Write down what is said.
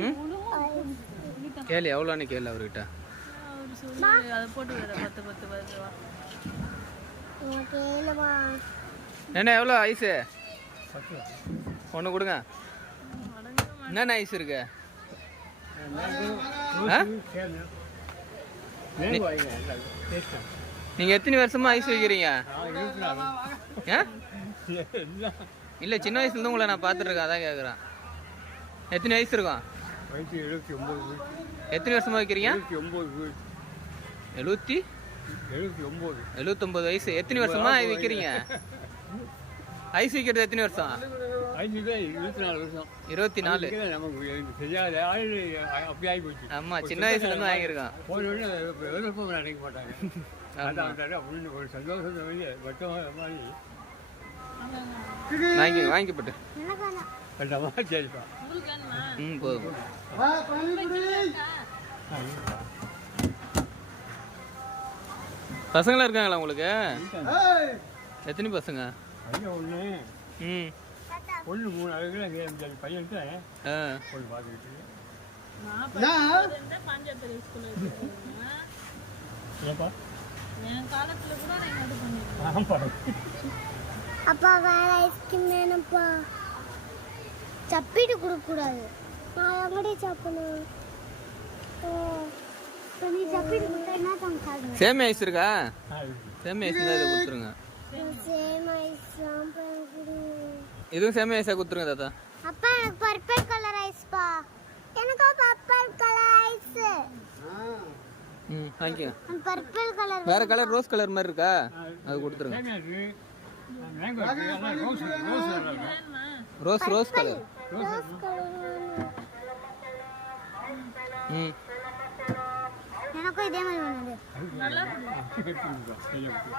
ம் கேளு எவ்வளோன்னு கேளு அவர்கிட்ட. என்ன எவ்வளோ ஐஸு? ஒன்று கொடுங்க. என்னென்ன ஐஸ் இருக்கு? நீங்கள் எத்தனை வருஷமா ஐஸ் வைக்கிறீங்க? இல்லை சின்ன வயசுலேருந்து உங்களை நான் பார்த்துட்ருக்கேன் அதான் கேட்குறேன் எத்தனை வயசு இருக்கும்? வயசு எழுபத்தி ஒம்பது எத்தனை வருஷமா வைக்கிறீங்க? எழுபத்தி ஒம்பது எழுபத்தி? எழுபத்தி ஒம்பது எழுபத்தொம்பது வயசு. எத்தனை வருஷமா ஐஸ் வைக்கிறீங்க? ஐஸ் வைக்கிறது எத்தனை வருஷம்? பேர் இருபத்தி நாலு வருஷம். இருபத்தி நாலு. நமக்கு எனக்கு தெரியாத ஆள் அப்படி ஆகி போச்சு. ஆமாம் சின்ன வயசுலேருந்து வாங்கியிருக்கான் போன உடனே விருப்பம் நினைக்க மாட்டாங்க. அப்படின்னு ஒரு சந்தோஷத்தை வந்து வட்டமாக மாதிரி. வாங்கி வாங்கிப்பட்டு. கட்டமா சரிப்பா ம் போதும் பசங்களாம் இருக்காங்களா உங்களுக்கு? எத்தனை பசங்க? பையன் ஒன்று ம். ஒன்று மூணு அழகுல பையன்ட்டு. ஆ. போய் பார்த்துக்கிட்டு. ஏப்பா என் காலத்துல கூட நான் இது பண்ணிருக்கேன் ஆமாப்பா அப்பா வேற ஐஸ்கிரீம் வேணும்ப்பா. சப்பிட்டு கொடுக்கக்கூடாது. நான் எங்கடி சாப்பிடணும்? ஓ இப்போ நீ சப்பிட்டு கொடுத்தா என்ன தான் சாப்பிடுவேன்? சேமி ஐஸ் இருக்கா? சேமி ஐஸ் இதை கொடுத்துருங்க. சேம் ஐஸ் இதுவும் சேமி கொடுத்துருங்க தாத்தா. அப்பா எனக்கு பர்பிள் கலர் ஐஸ்ப்பா எனக்கு பர்பிள் கலர் ஐஸ் ம் வாங்கிக்கோங்க பர்பிள் கலர் வேற கலர் ரோஸ் கலர் மாதிரி இருக்கா? அது. கொடுத்துருங்க. தேங்காய் மேங்கோ இருக்கு